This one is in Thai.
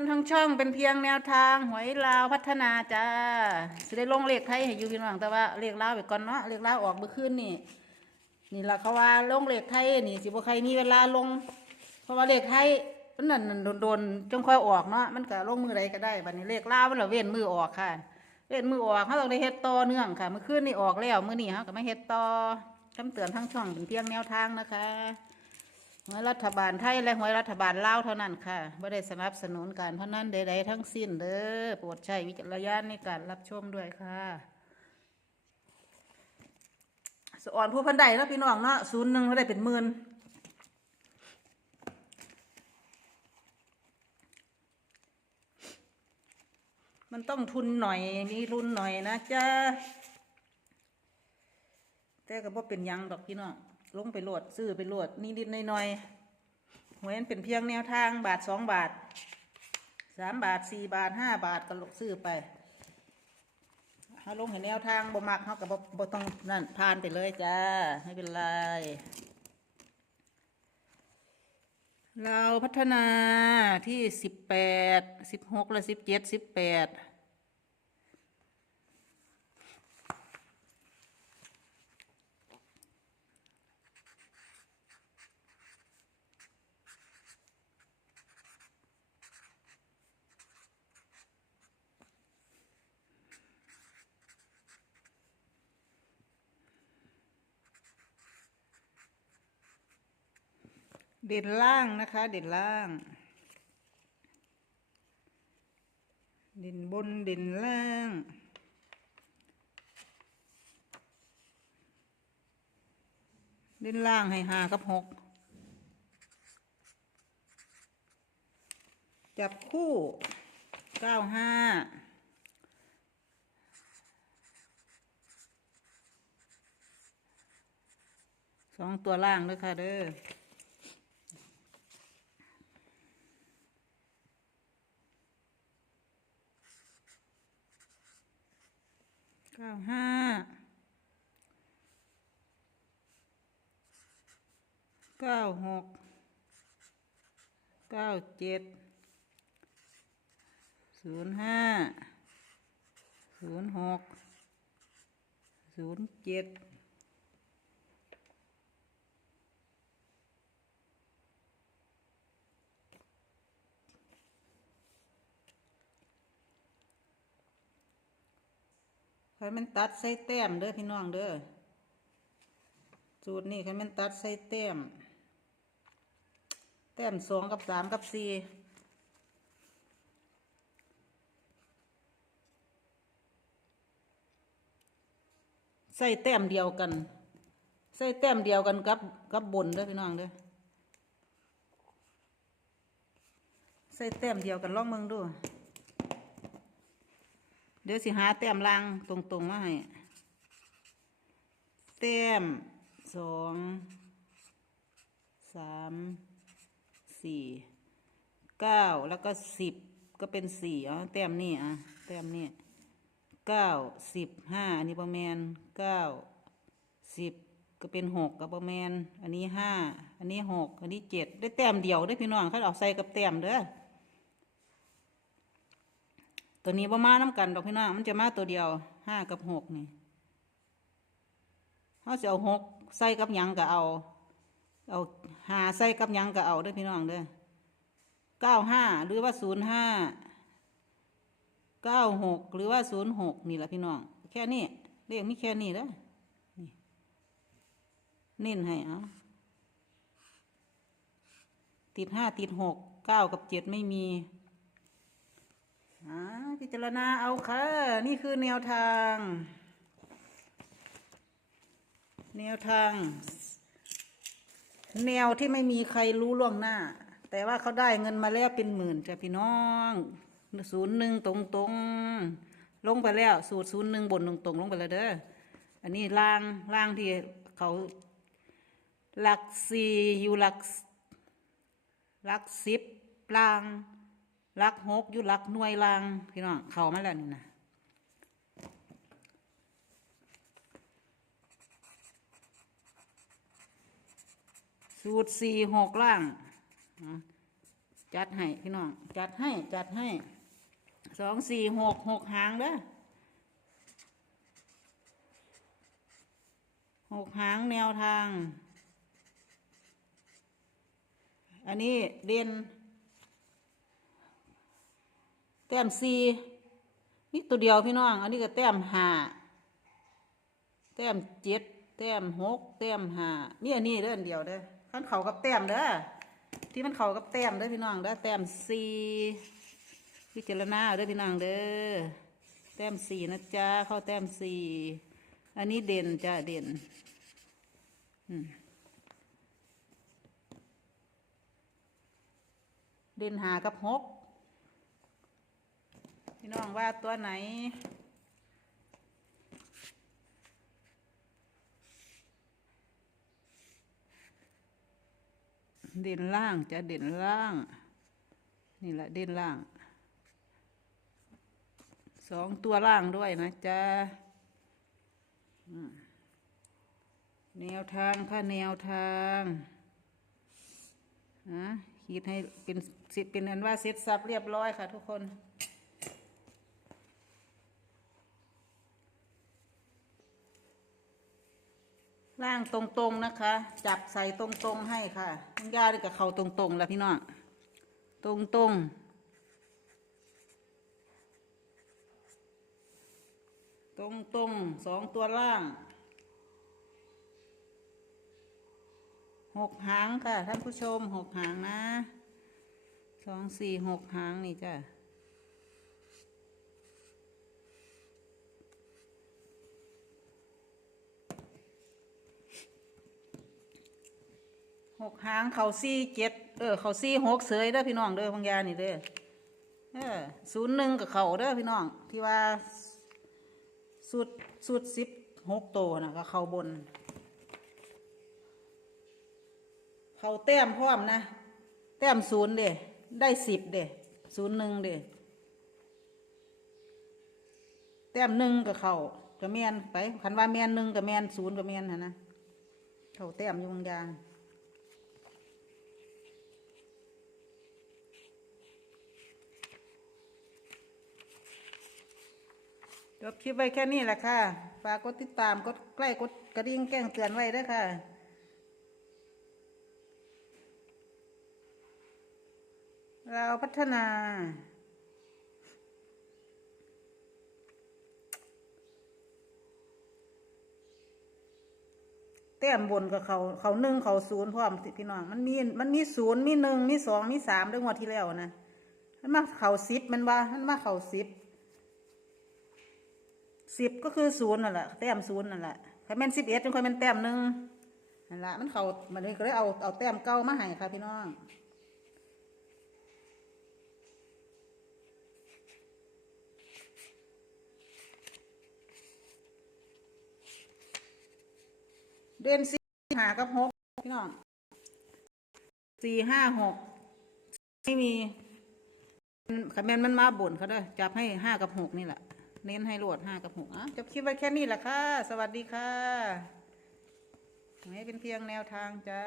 นทั้งช่องเป็นเพียงแนวทางหวยลาวพัฒนาจ้าสิได้ลงเลขไทยให้อยู่พี่น้องแต่ว่าเลขลาวไปก่อนเนาะเลขลาวออกเมื่อคืนนี่นี่ละเขาว่าลงเลขไทยนี่สิบ่ใครมีเวลาลง เพราะว่าเลขไทยมันนั่นโดนๆจงค่อยออกเนาะมันก็ลงมือใดก็ได้บัดนี้เลขลาวมันละเว้นมือออกค่ะเว้นมือออกเขาต้องได้เฮ็ดต่อเนื่องค่ะเมื่อคืนนี่ออกแล้วมื้อนี้เฮาก็มาเฮ็ดต่อคำเตือนทั้งช่องเป็นเพียงแนวทางนะคะ หวยรัฐบาลไทยและหวยรัฐบาลลาวเท่านั้นค่ะไม่ได้สนับสนุนการพนันใดๆทั้งสิ้นเด้อโปรดใช้วิจารณญาณในการรับชมด้วยค่ะสอ่อนผู้พันใดเนาะพี่น้องเนาะศูนย์หนึ่งเขาได้เป็นหมื่นมันต้องทุนหน่อยมีทุนหน่อยนะจ๊ะแต่ก็บ่เป็นยังดอกพี่น้อง ลงไปโหลดซื้อไปโหลดนิดๆหน่อยๆหวยนเป็นเพียงแนวทางบาทสองบาทสามบาทสี่บาทห้าบาทก็ลงซื้อไปเขาลงเห็นแนวทางบ่มักเขาก็บ่บ่ต้องนั่นผ่านไปเลยจ้าไม่เป็นไรเราพัฒนาที่สิบแปดสิบหกและสิบเจ็ดสิบแปด เด่นล่างนะคะ เด่นล่าง เด่นบนเด่นล่าง เด่นล่างให้หากับหกจับคู่เก้าห้าสองตัวล่างด้วยค่ะเด้อ เก้าห้าเก้าหกเก้าเจ็ดศูนย์ห้าศูนย์หกศูนย์เจ็ด ใคันมันตัดใส่แต้มเด้อพี่น้องเด้อสูตรนี้คันมันตัดใส่แต้ม แต้มสองกับสามกับสี่ใส่แต้มเดียวกัน ใส่แต้มเดียวกันกับกับบนเด้อพี่น้องเด้อใส่แต้มเดียวกันลองเมืองดู เดี๋ยวสิหาแต้มล่างตรงๆมาให้แต้มสองสามสี่เก้าแล้วก็สิบก็เป็นสี่อ๋อแต้มนี่อะแต้มนี่เก้าสิบห้าอันนี้ประมาณเก้าสิบก็เป็นหกกับประมาณอันนี้ห้าอันนี้หกอันนี้เจ็ดได้แต้มเดียวได้พี่น้องเขาเอาใส่กับแต้มเด้อ ตัวนี้ประมาน้ำกันดอกพี่น้องมันจะมาตัวเดียวห้ากับหกนี่เขาจะเอาหกใส่กับยังก็เอา เอาหาใส่กับยังก็เอาด้อพี่น้องเด้อเก้าห้าหรือว่าศูนย์ห้าเก้าหกหรือว่าศูนย์หกนี่แหละพี่น้อง แค่นี้เรียกมีแค่นี้เด้อนี่นิ่นให้เอาติดห้าติดหกเก้ากับเจ็ดไม่มี พิจารณาเอาค่ะ นี่คือแนวทาง แนวทาง แนวที่ไม่มีใครรู้ล่วงหน้า แต่ว่าเขาได้เงินมาแล้วเป็นหมื่นจ้ะพี่น้องศูนย์หนึ่งตรงตรงลงไปแล้ว สูตรศูนย์หนึ่งบนตรงตรงลงไปแล้วเด้ออันนี้ล่างล่างที่เขาหลักสี่อยู่หลักหลักสิบล่าง ลักหกอยู่ลักหน่วยล่างพี่น้องเข้ามาแล้วนี่นะสูตรสี่หกล่าง จัดให้พี่น้อง จัดให้ จัดให้ สองสี่หกหกหางเด้อหกหางแนวทาง อันนี้เด่น แต้มสี่นี่ตัวเดียวพี่น้อง อันนี้ก็แต้มห้าแต้มเจ็ดแต้มหกแต้มห้านี่อันนี้เด้ออันเดียวเด้อขั้นเขากับแต้มเด้อที่มันเขากับแต้มเด้อพี่น้องเด้อแต้มสี่พิจารณาเด้อพี่น้องเด้อแต้มสี่นะจ๊ะเข้าแต้มสี่อันนี้เด่นจ้ะเด่นเด่นหากับหก พี่น้องว่าตัวไหน เด่นล่างจะเด่นล่าง นี่แหละเด่นล่าง สองตัวล่างด้วยนะจ๊ะแนวทางค่ะแนวทางนะขีดให้เป็นเป็นอันว่าเสร็จสับเรียบร้อยค่ะทุกคน ล่างตรงๆนะคะ จับใส่ตรงๆให้ค่ะยาดีกับเขาตรงๆแล้วพี่น้องตรงๆ ตรงๆสองตัวล่างหกหางค่ะท่านผู้ชมหกหางนะสองสี่หกหางนี่จ้ะ หกหางเขาสี่เจ็ดเออเขาสี่หกเสยเด้อพี่น้องเด้อบางยานี่เด้อเออศูนย์หนึ่งกับเขาเด้อพี่น้องที่ว่าสุดสุดสิบหกโตนะก็เขาบน เขาแต้มพร้อมนะ แต้มศูนย์เด้ได้สิบเด้ศูนย์หนึ่งเด้แต้มหนึ่งกับเขากับแมนไปคันว่าแมนหนึ่งกับแมนศูนย์กับแมนนะนะเขาแต้มอยู่บางอย่าง จบคลิปไว้แค่นี้แหละค่ะ ฝากกดติดตาม กดใกล้กดกระดิ่งแจ้งเตือนไว้ด้วยค่ะเราพัฒนา แต้มบนกับเขาเขาหนึ่งเขาศูนย์พร้อมพี่น้องมันมีมันมีศูนย์มีหนึ่งมีสองมีสามด้วยงวดที่แล้วนะมันมาเขาสิบมันว่ามันมาเขาสิบ สิบก็คือศูนย์นั่นแหละแต้มศูนย์นั่นแหละใครแม่นสิบเอ็ดจึงค่อยแม่นแต้มหนึ่งนั่นแหละมันเขามันเลยก็เลยเอาเอาแต้มเก้ามาให้ค่ะพี่น้องเดือนสี่หากับหกพี่น้องสี่ห้าหกไม่มีคะแนนมันมาบ่นเขาด้อจับให้ห้ากับหกนี่แหละ เน้นให้รวดห้ากับหกอะจบคลิปไว้แค่นี้แหละค่ะ สวัสดีค่ะให้เป็นเพียงแนวทางจ้า